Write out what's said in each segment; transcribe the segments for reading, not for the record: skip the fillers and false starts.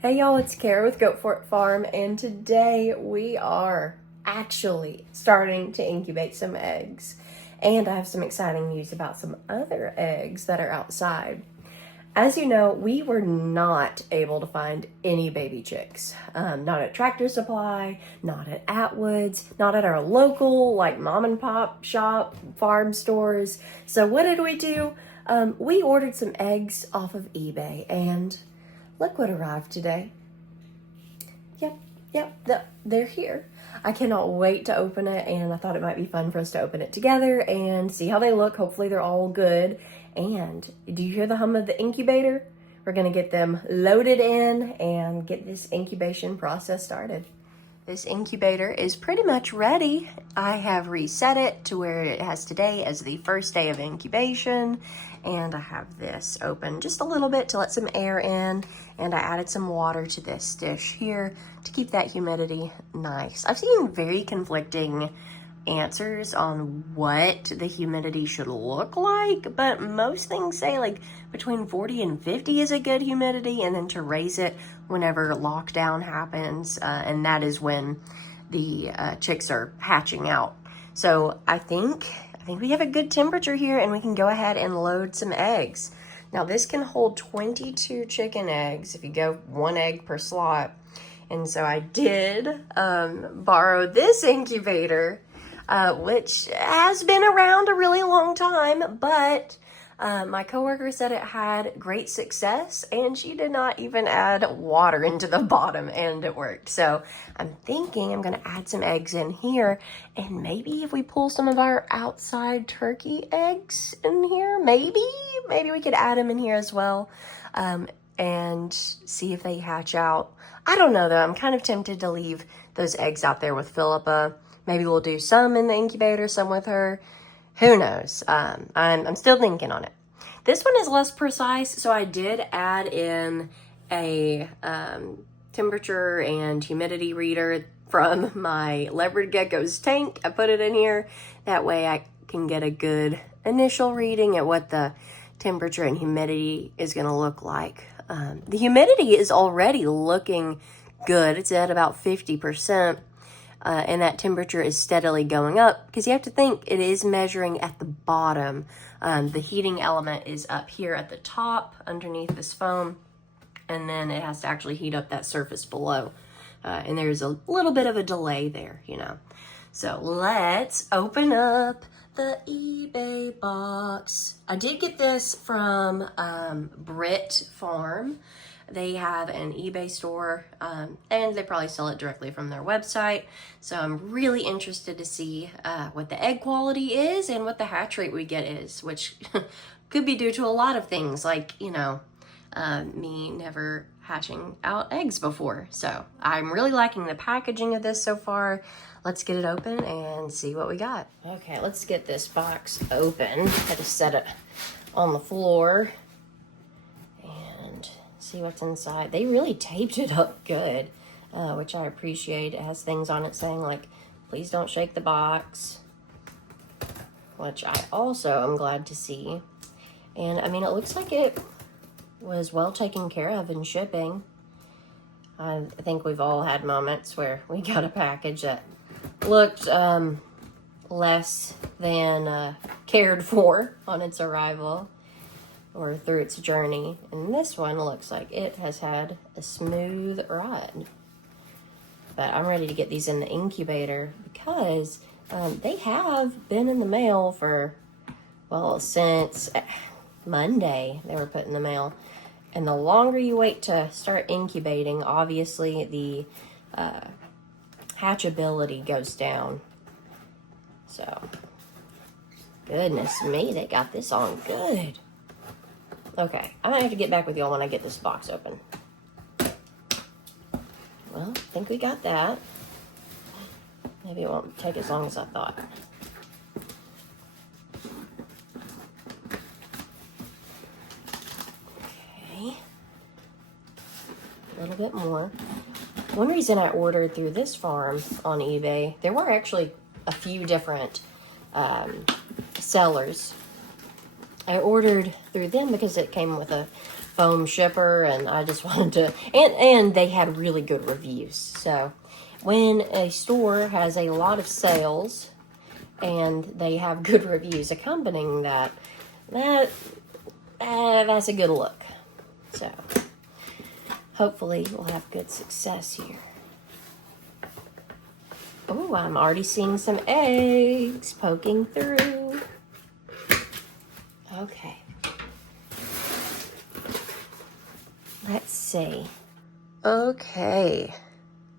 Hey y'all, it's Kara with goatforitfarm, and today we are actually starting to incubate some eggs. And I have some exciting news about some other eggs that are outside. As you know, we were not able to find any baby chicks. Not at Tractor Supply, not at Atwood's, not at our local like mom and pop shop, farm stores. So what did we do? We ordered some eggs off of eBay, and look what arrived today. Yep, they're here. I cannot wait to open it, and I thought it might be fun for us to open it together and see how they look. Hopefully they're all good. And do you hear the hum of the incubator? We're gonna get them loaded in and get this incubation process started. This incubator is pretty much ready. I have reset it to where it has today as the first day of incubation, and I have this open just a little bit to let some air in, and I added some water to this dish here to keep that humidity nice. I've seen very conflicting answers on what the humidity should look like, but most things say like between 40 and 50 is a good humidity, and then to raise it whenever lockdown happens, and that is when the chicks are hatching out. So I think we have a good temperature here, and we can go ahead and load some eggs. Now this can hold 22 chicken eggs if you go 1 egg per slot. And so I did borrow this incubator, which has been around a really long time, but my coworker said it had great success, and she did not even add water into the bottom, and it worked. So I'm thinking I'm gonna add some eggs in here, and maybe if we pull some of our outside turkey eggs in here, maybe we could add them in here as well, and see if they hatch out. I don't know though, I'm kind of tempted to leave those eggs out there with Philippa. Maybe we'll do some in the incubator, some with her. Who knows? I'm still thinking on it. This one is less precise, so I did add in a temperature and humidity reader from my leopard gecko's tank. I put it in here. That way I can get a good initial reading at what the temperature and humidity is going to look like. The humidity is already looking good. It's at about 50%. And that temperature is steadily going up, because you have to think it is measuring at the bottom. The heating element is up here at the top underneath this foam, and then it has to actually heat up that surface below. And there's a little bit of a delay there, you know. So let's open up the eBay box. I did get this from Brit Farm. They have an eBay store, and they probably sell it directly from their website. So I'm really interested to see what the egg quality is and what the hatch rate we get is, which could be due to a lot of things, like, you know, me never hatching out eggs before. So I'm really liking the packaging of this so far. Let's get it open and see what we got. Okay, let's get this box open. I had to set it on the floor and see what's inside. They really taped it up good, which I appreciate. It has things on it saying like, please don't shake the box, which I also am glad to see. And I mean, it looks like it was well taken care of in shipping. I think we've all had moments where we got a package that looked less than cared for on its arrival or through its journey, and this one looks like it has had a smooth ride. But I'm ready to get these in the incubator, because they have been in the mail for, well, since Monday they were put in the mail. And the longer you wait to start incubating, obviously the hatchability goes down. So goodness me, they got this on good. Okay, I might have to get back with y'all when I get this box open. Well, I think we got that. Maybe it won't take as long as I thought. Okay. A little bit more. One reason I ordered through this farm on eBay, there were actually a few different sellers. I ordered through them because it came with a foam shipper, and I just wanted to, and they had really good reviews. So when a store has a lot of sales and they have good reviews accompanying that, that's a good look. So hopefully we'll have good success here. Oh, I'm already seeing some eggs poking through. Okay. Let's see. Okay.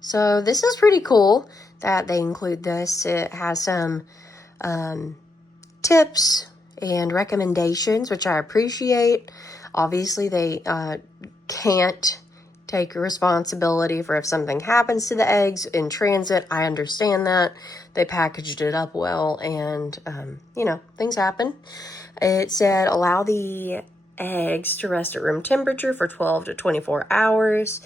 So this is pretty cool that they include this. It has some tips and recommendations, which I appreciate. Obviously, they can't take responsibility for if something happens to the eggs in transit. I understand that. They packaged it up well, and, you know, things happen. It said, allow the eggs to rest at room temperature for 12 to 24 hours.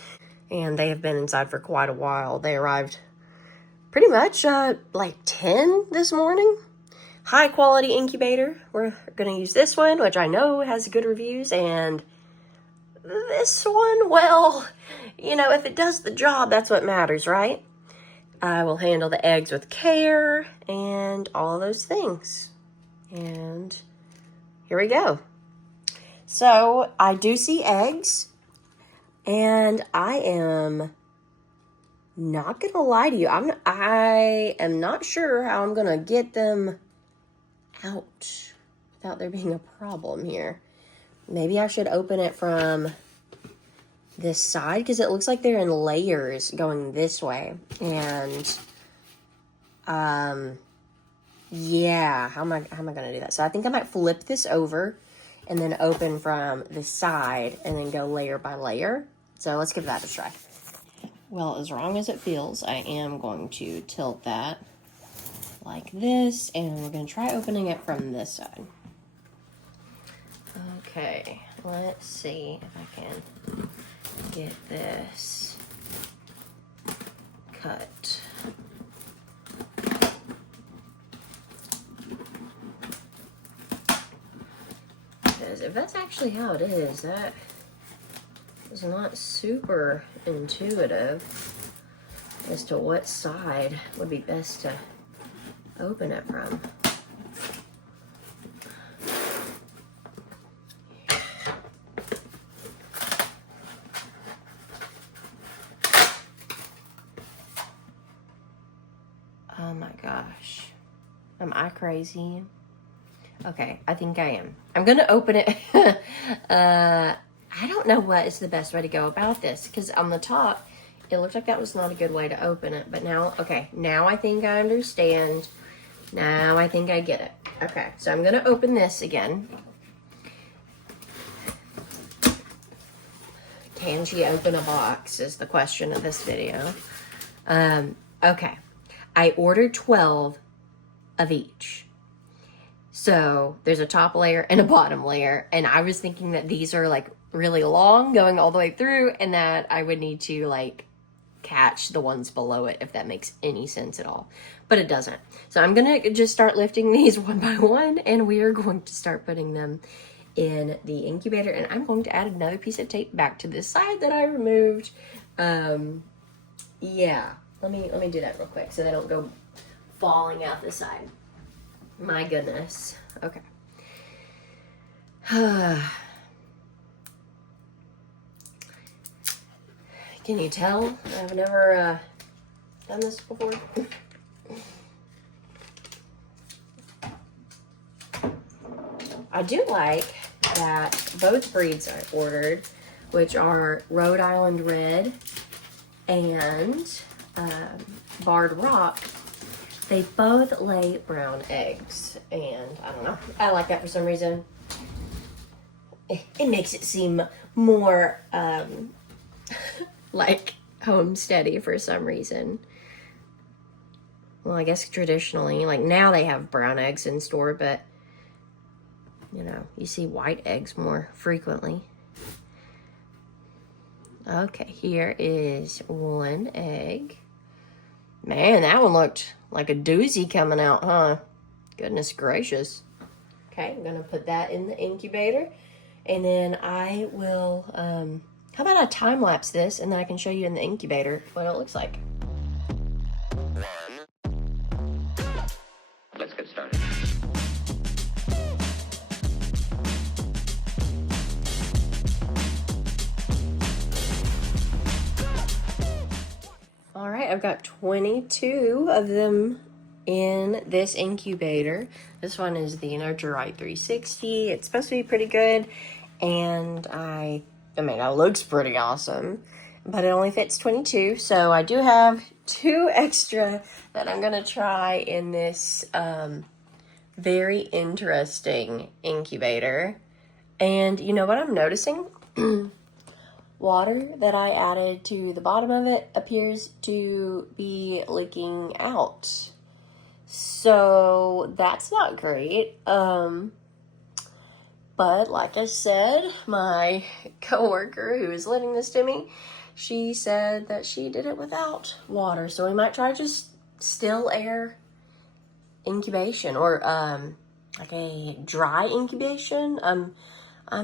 And they have been inside for quite a while. They arrived pretty much like 10 this morning. High quality incubator. We're going to use this one, which I know has good reviews. And this one, well, you know, if it does the job, that's what matters, right? I will handle the eggs with care and all of those things. And here we go. So I do see eggs, and I am not gonna lie to you. I am not sure how I'm gonna get them out without there being a problem here. Maybe I should open it from this side, because it looks like they're in layers going this way. And yeah, how am I gonna do that? So I think I might flip this over and then open from the side and then go layer by layer. So let's give that a try. Well, as wrong as it feels, I am going to tilt that like this, and we're going to try opening it from this side. Okay, let's see if I can get this cut. Because if that's actually how it is, that is not super intuitive as to what side would be best to open it from. Oh my gosh. Am I crazy? Okay, I think I am. I'm gonna open it. I don't know what is the best way to go about this, because on the top, it looked like that was not a good way to open it. But now, okay, now I think I understand. Now I think I get it. Okay, so I'm gonna open this again. Can she open a box is the question of this video. Okay, I ordered 12 of each. So there's a top layer and a bottom layer, and I was thinking that these are like really long going all the way through, and that I would need to like catch the ones below it, if that makes any sense at all. But it doesn't. So I'm gonna just start lifting these one by one, and we are going to start putting them in the incubator. And I'm going to add another piece of tape back to this side that I removed. Yeah, let me do that real quick so they don't go falling out the side. My goodness. Okay. Can you tell? I've never done this before. I do like that both breeds I ordered, which are Rhode Island Red and Barred Rock, they both lay brown eggs. And I don't know, I like that for some reason. It makes it seem more like homesteady for some reason. Well, I guess traditionally, like now they have brown eggs in store, but you know, you see white eggs more frequently. Okay, here is one egg. Man, that one looked like a doozy coming out, huh? Goodness gracious. Okay, I'm gonna put that in the incubator. And then I will, how about I time lapse this and then I can show you in the incubator what it looks like. Let's get started. All right, I've got 22 of them in this incubator. This one is the Nurturite 360. It's supposed to be pretty good, and I mean, it looks pretty awesome, but it only fits 22, so I do have 2 extra that I'm gonna try in this very interesting incubator. And you know what I'm noticing? Water that I added to the bottom of it appears to be leaking out. So that's not great. But like I said, my coworker who is lending this to me, she said that she did it without water. So we might try just still air incubation, or like a dry incubation. I'm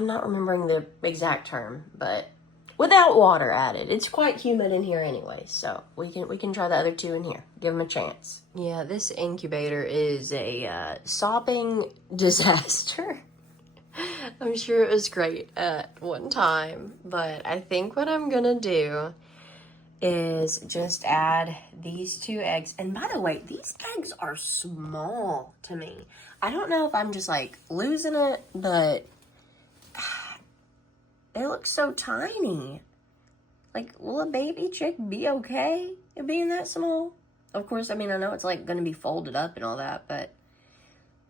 not remembering the exact term, but without water added. It's quite humid in here anyway, so we can try the other 2 in here. Give them a chance. Yeah, this incubator is a sopping disaster. I'm sure it was great at one time, but I think what I'm gonna do is just add these 2 eggs. And by the way, these eggs are small to me. I don't know if I'm just like losing it, but they look so tiny. Like, will a baby chick be okay at being that small? Of course, I mean, I know it's like gonna be folded up and all that, but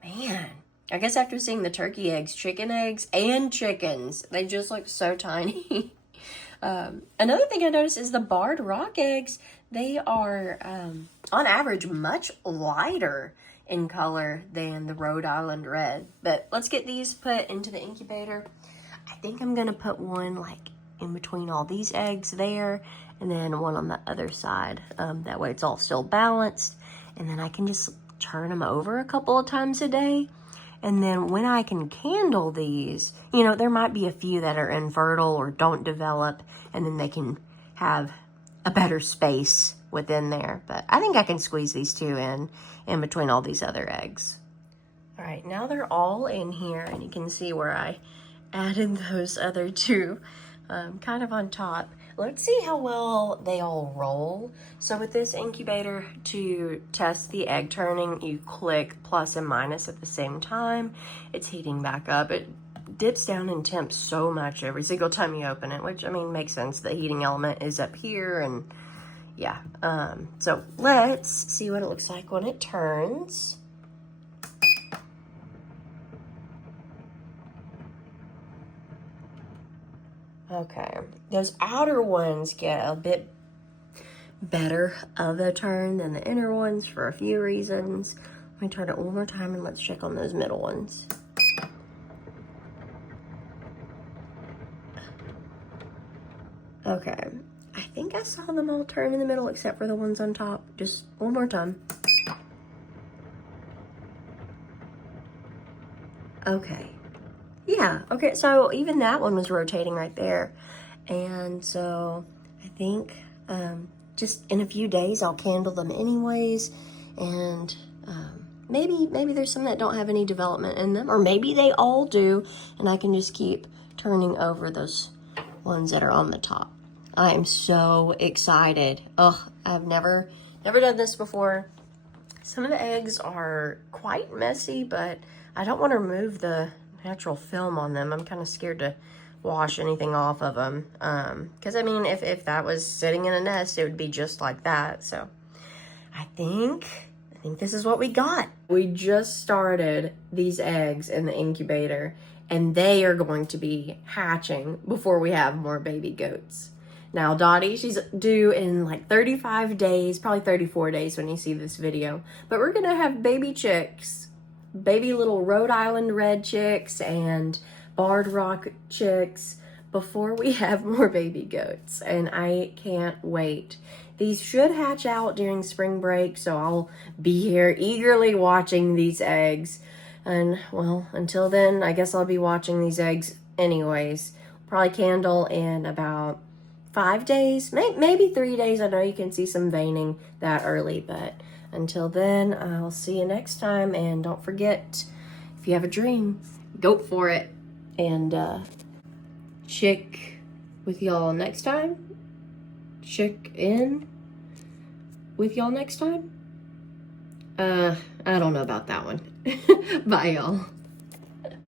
man, I guess after seeing the turkey eggs, chicken eggs, and chickens, they just look so tiny. Another thing I noticed is the barred rock eggs. They are, on average, much lighter in color than the Rhode Island red. But let's get these put into the incubator. I think I'm gonna put one like in between all these eggs there, and then one on the other side. That way it's all still balanced, and then I can just turn them over a couple of times a day. And then when I can candle these, you know, there might be a few that are infertile or don't develop, and then they can have a better space within there. But I think I can squeeze these 2 in between all these other eggs. All right, now they're all in here, and you can see where I added those other 2 kind of on top. Let's see how well they all roll. So with this incubator, to test the egg turning, you click plus and minus at the same time. It's heating back up. It dips down in temp so much every single time you open it, which, I mean, makes sense. The heating element is up here, and yeah. So let's see what it looks like when it turns. Okay, those outer ones get a bit better of a turn than the inner ones for a few reasons. Let me turn it one more time and let's check on those middle ones. Okay, I think I saw them all turn in the middle except for the ones on top. Just one more time. Okay. Yeah, okay, so even that one was rotating right there. And so I think just in a few days I'll candle them anyways. And maybe there's some that don't have any development in them, or maybe they all do, and I can just keep turning over those ones that are on the top. I am so excited. Oh, I've never done this before. Some of the eggs are quite messy, but I don't want to remove the natural film on them. I'm kind of scared to wash anything off of them. Because, I mean, if that was sitting in a nest, it would be just like that. So I think this is what we got. We just started these eggs in the incubator, and they are going to be hatching before we have more baby goats. Now, Dottie, she's due in like 35 days, probably 34 days when you see this video. But we're going to have baby chicks, baby little Rhode Island red chicks and barred rock chicks before we have more baby goats. And I can't wait. These should hatch out during spring break, so I'll be here eagerly watching these eggs. And, well, until then, I guess I'll be watching these eggs anyways. Probably candle in about 5 days, maybe 3 days. I know you can see some veining that early, but until then, I'll see you next time. And don't forget, if you have a dream, go for it. And check with y'all next time. Check in with y'all next time. I don't know about that one. Bye, y'all.